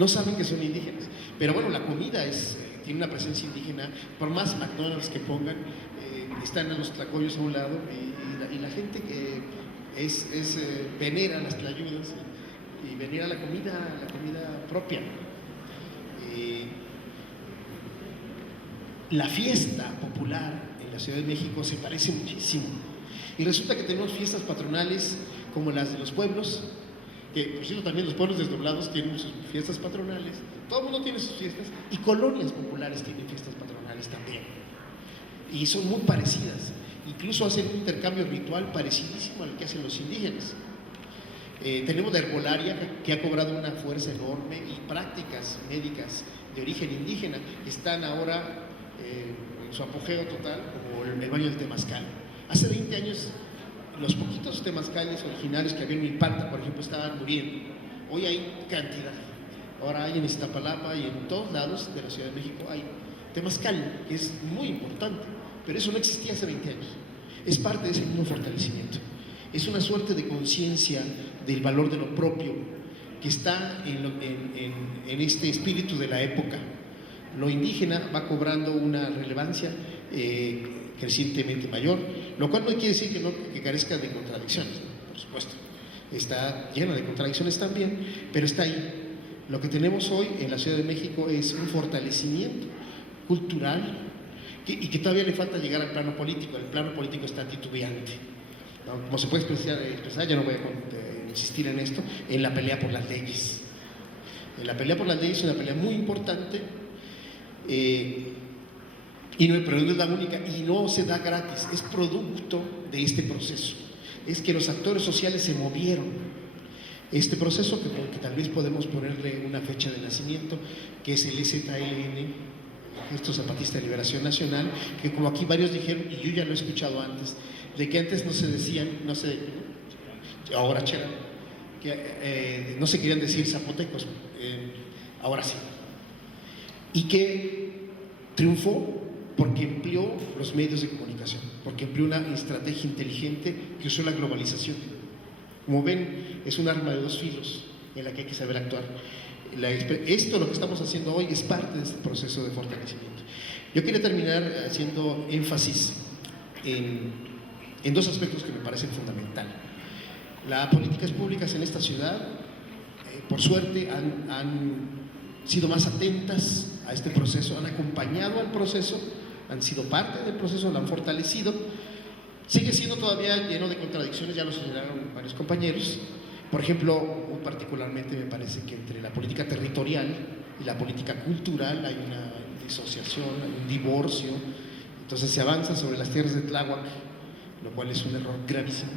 No saben que son indígenas, pero bueno, la comida tiene una presencia indígena, por más McDonald's que pongan, están los tlacoyos a un lado y la gente que venera las tlayudas y venera la comida propia. La fiesta popular en la Ciudad de México se parece muchísimo y resulta que tenemos fiestas patronales como las de los pueblos, que por cierto también los pueblos desdoblados tienen sus fiestas patronales, todo el mundo tiene sus fiestas, y colonias populares tienen fiestas patronales también, y son muy parecidas, incluso hacen un intercambio ritual parecidísimo al que hacen los indígenas. Tenemos la herbolaria que ha cobrado una fuerza enorme, y prácticas médicas de origen indígena están ahora en su apogeo total, como el baño del temazcal. Hace 20 años los poquitos temazcales originarios que había en Milpalta, por ejemplo, estaban muriendo. Hoy hay cantidad. Ahora hay en Iztapalapa y en todos lados de la Ciudad de México hay temazcal, que es muy importante, pero eso no existía hace 20 años. Es parte de ese mismo fortalecimiento. Es una suerte de conciencia del valor de lo propio que está en este espíritu de la época. Lo indígena va cobrando una relevancia crecientemente mayor, lo cual no quiere decir que carezca de contradicciones, ¿no? Por supuesto, está llena de contradicciones también, pero está ahí. Lo que tenemos hoy en la Ciudad de México es un fortalecimiento cultural y que todavía le falta llegar al plano político. El plano político está titubeante, ¿no? Como se puede expresar, ya no voy a insistir en esto, en la pelea por las leyes. En la pelea por las leyes es una pelea muy importante, pero no es la única, y no se da gratis, es producto de este proceso. Es que los actores sociales se movieron. Este proceso, que tal vez podemos ponerle una fecha de nacimiento, que es el EZLN, Ejército Zapatista de Liberación Nacional, que como aquí varios dijeron, y yo ya lo he escuchado antes, de que antes no se decían, ahora chera, que no se querían decir zapotecos, ahora sí. Y que triunfó porque empleó los medios de comunicación, porque empleó una estrategia inteligente que usó la globalización. Como ven, es un arma de dos filos en la que hay que saber actuar. Esto, lo que estamos haciendo hoy, es parte de este proceso de fortalecimiento. Yo quería terminar haciendo énfasis en dos aspectos que me parecen fundamentales. Las políticas públicas en esta ciudad, por suerte, han sido más atentas a este proceso, han acompañado al proceso, han sido parte del proceso, lo han fortalecido. Sigue siendo todavía lleno de contradicciones, ya lo señalaron varios compañeros. Por ejemplo, particularmente me parece que entre la política territorial y la política cultural hay una disociación, hay un divorcio. Entonces se avanza sobre las tierras de Tláhuac, lo cual es un error gravísimo,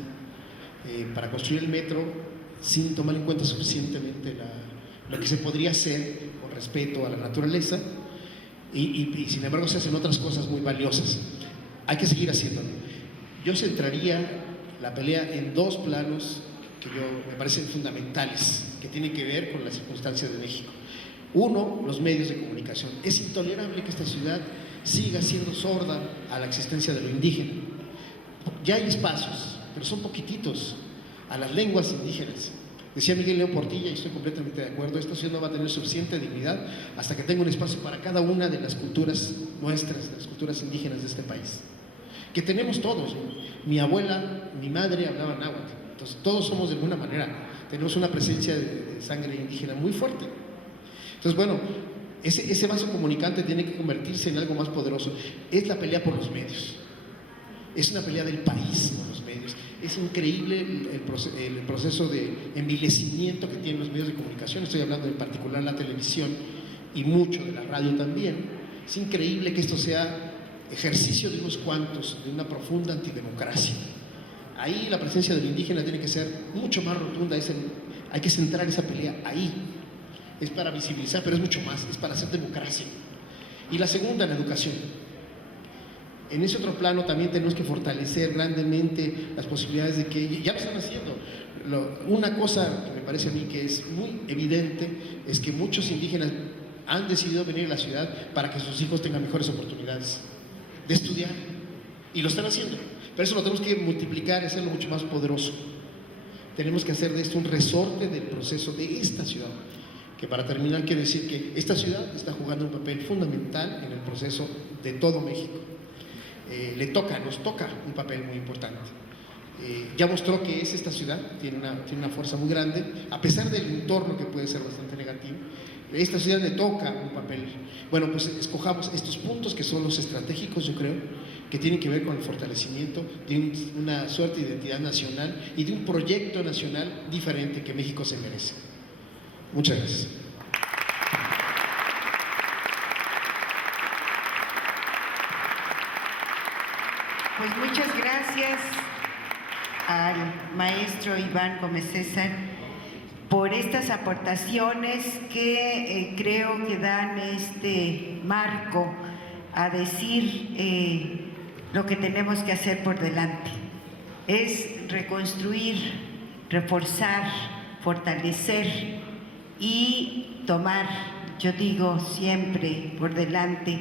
para construir el metro sin tomar en cuenta suficientemente lo que se podría hacer con respeto a la naturaleza, y sin embargo se hacen otras cosas muy valiosas. Hay que seguir haciéndolo. Yo centraría la pelea en dos planos que me parecen fundamentales, que tienen que ver con las circunstancias de México. Uno, los medios de comunicación. Es intolerable que esta ciudad siga siendo sorda a la existencia de lo indígena. Ya hay espacios, pero son poquititos, a las lenguas indígenas. Decía Miguel León Portilla, y estoy completamente de acuerdo, esta ciudad no va a tener suficiente dignidad hasta que tenga un espacio para cada una de las culturas nuestras, de las culturas indígenas de este país. Que tenemos todos, ¿no? Mi abuela, mi madre hablaban náhuatl, entonces todos somos de alguna manera, tenemos una presencia de sangre indígena muy fuerte. Entonces, bueno, ese vaso comunicante tiene que convertirse en algo más poderoso. Es la pelea por los medios, es una pelea del país por los medios. Es increíble el proceso de envilecimiento que tienen los medios de comunicación. Estoy hablando en particular de la televisión y mucho de la radio también. Es increíble que esto sea ejercicio de unos cuantos, de una profunda antidemocracia. Ahí la presencia del indígena tiene que ser mucho más rotunda. Hay que centrar esa pelea ahí. Es para visibilizar, pero es mucho más, es para hacer democracia. Y la segunda, la educación. En ese otro plano también tenemos que fortalecer grandemente las posibilidades de que, ya lo están haciendo. Una cosa que me parece a mí que es muy evidente es que muchos indígenas han decidido venir a la ciudad para que sus hijos tengan mejores oportunidades de estudiar, y lo están haciendo, pero eso lo tenemos que multiplicar y hacerlo mucho más poderoso. Tenemos que hacer de esto un resorte del proceso de esta ciudad. que para terminar quiero decir que esta ciudad está jugando un papel fundamental en el proceso de todo México. Nos toca un papel muy importante. Ya mostró que es esta ciudad, tiene una fuerza muy grande, a pesar del entorno que puede ser bastante negativo. Esta ciudad le toca un papel. Bueno, pues escojamos estos puntos que son los estratégicos, yo creo, que tienen que ver con el fortalecimiento de una suerte de identidad nacional y de un proyecto nacional diferente que México se merece. Muchas gracias. Pues muchas gracias al maestro Iván Gómez César por estas aportaciones que creo que dan este marco a decir lo que tenemos que hacer por delante. Es reconstruir, reforzar, fortalecer y tomar, yo digo siempre, por delante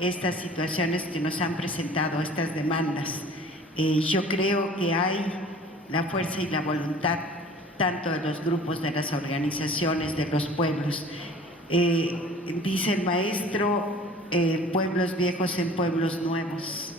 estas situaciones que nos han presentado, estas demandas. Yo creo que hay la fuerza y la voluntad tanto de los grupos, de las organizaciones, de los pueblos. Dice el maestro, pueblos viejos en pueblos nuevos,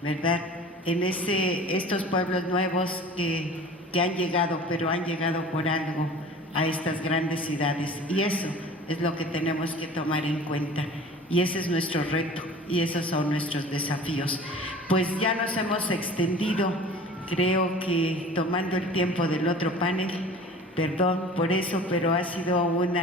¿verdad? En estos pueblos nuevos que han llegado, pero han llegado por algo a estas grandes ciudades, y eso es lo que tenemos que tomar en cuenta, y ese es nuestro reto, y esos son nuestros desafíos. Pues ya nos hemos extendido, creo que tomando el tiempo del otro panel, perdón por eso, pero ha sido una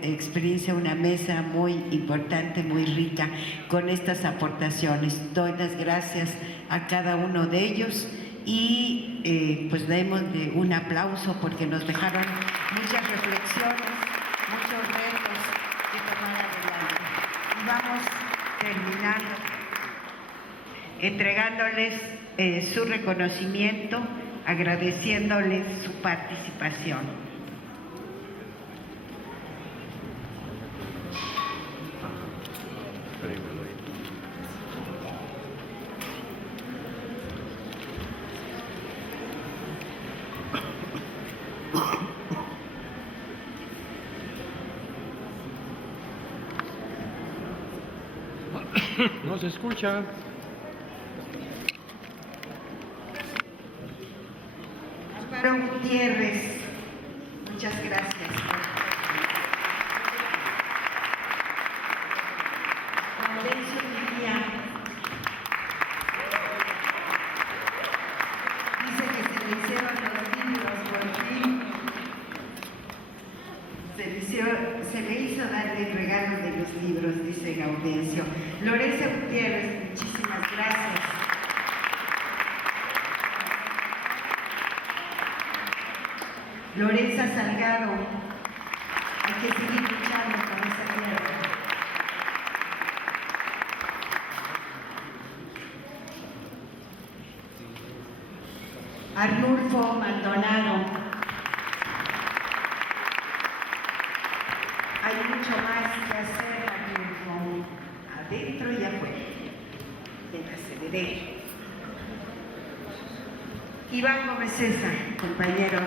experiencia, una mesa muy importante, muy rica, con estas aportaciones. Doy las gracias a cada uno de ellos y pues demos un aplauso porque nos dejaron muchas reflexiones, muchos retos que tomar adelante. Y vamos terminando entregándoles su reconocimiento, agradeciéndoles su participación. No se escucha. Amparo Gutiérrez, muchas gracias. Laurencio Mejía, dice que se le hicieron los libros por fin. Se le hizo darle el regalo de los libros, dice Gaudencio. Lorenzo Gutiérrez, muchísimas gracias. Lorenza Salgado, hay que seguir luchando con esa tierra. Arnulfo Maldonado, hay mucho más que hacer, Arnulfo, adentro y afuera, de la CDD. Iván Gómez César, compañero.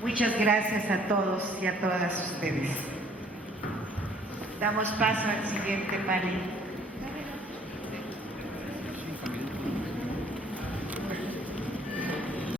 Muchas gracias a todos y a todas ustedes. Damos paso al siguiente panel.